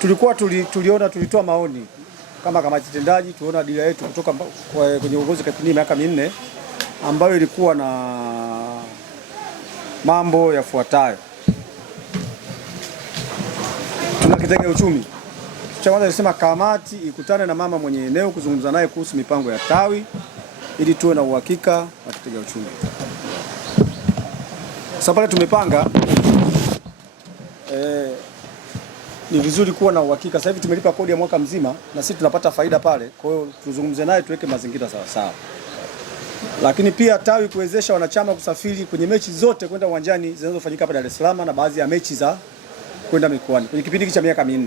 tulitoa maoni kama kamati tendaji, tuona dira yetu kutoka kwenye uongozi kipindi miaka 4 ambayo ilikuwa na mambo yafuatayo. Tuna kitega uchumi. Cha kwanza nilisema kamati ikutane na mama mwenye eneo kuzungumza naye kuhusu mipango ya tawi ili tuwe na uhakika wa kitega uchumi. Sasa pale tumepanga ni vizuri kuwa na uhakika. Sasa hivi tumelipa kodi ya mwaka mzima na sisi tunapata faida pale. Kwa hiyo tuzungumze naye tuweke mazingira sawa sawa. Lakini pia tawi kuwezesha wanachama kusafiri kwenye mechi zote kwenda uwanjani zinazofanyika hapa Dar es Salaam na baadhi ya mechi za kwenda mikoani kwenye kipindi cha miaka 4.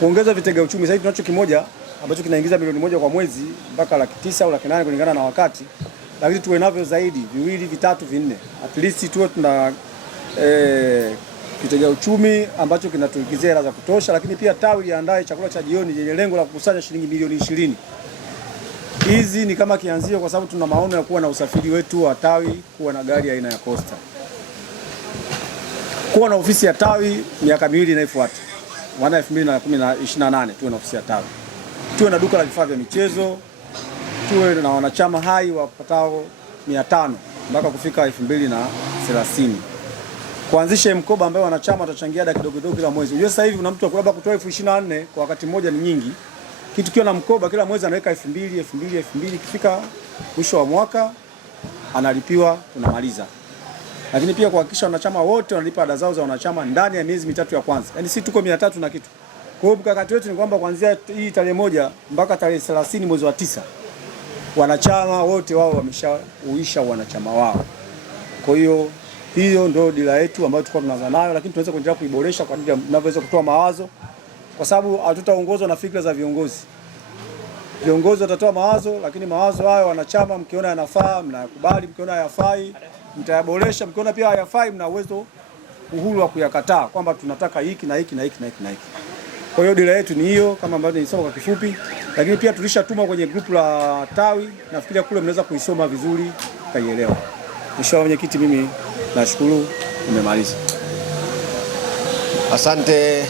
Kuongeza vitega uchumi. Sasa hivi tunacho kimoja ambacho kinaingiza milioni 1 kwa mwezi mpaka 900,000 au 800,000 kulingana na wakati. Lakini tuwe navyo zaidi 2, 3, 4. At least tuwe tuna kitega uchumi ambacho kinatuingizia hela za kutosha, lakini pia tawi liandae chakula cha jioni yenye lengo la kukusanya shilingi milioni 20. Hizi ni kama kianzio kwa sababu tuna maono ya kuwa na usafiri wetu wa tawi kuwa na gari aina ya Costa. Kuwa na ofisi ya tawi miaka 2 inayofuata. Wana 2028 tuwe na ofisi ya tawi. Tuwe na duka la vifaa vya michezo. Tuwe na wanachama hai wapatao 500 mpaka kufika 2030. Kuanzisha mkoba ambao wanachama watachangia ada kidogo kidogo kila mwezi. Unajua sasa hivi kuna mtu labda kutoa 24,000 kwa wakati mmoja ni nyingi. Kitu kiwa na mkoba kila mwezi anaweka 2,000 kifika mwisho wa mwaka analipiwa tunamaliza. Lakini pia kuhakikisha wanachama wote wanalipa ada zao za wanachama ndani ya miezi 3 ya kwanza. Yaani sisi tuko 300 na kitu. Kwa hiyo mkakati wetu ni kwamba kuanzia hii tarehe 1 mpaka tarehe 30 mwezi wa 9 wanachama wote wao wameshauisha wanachama wao. Kwa hiyo ndio dira yetu ambayo tulikuwa tunaanza nayo, lakini tunaweza kuendelea kuiboresha kwa kadri tunavyoweza kutoa mawazo, kwa sababu hatutaongozwa na fikra za viongozi. Viongozi watatoa mawazo, lakini mawazo hayo wanachama mkiona yanafaa mnayakubali, mkiona hayafai mtayaboresha, mkiona pia hayafai mna uwezo uhuru wa kuyakataa kwamba tunataka hiki na hiki na hiki na hiki na hiki. Kwa hiyo dira yetu ni hiyo kama ambavyo nilisema kwa kifupi, lakini pia tulishatuma kwenye group la tawi, nafikiria kule mnaweza kuisoma vizuri kaielewa. Mheshimiwa Mwenyekiti, mimi nashukuru, nimemaliza. Asante.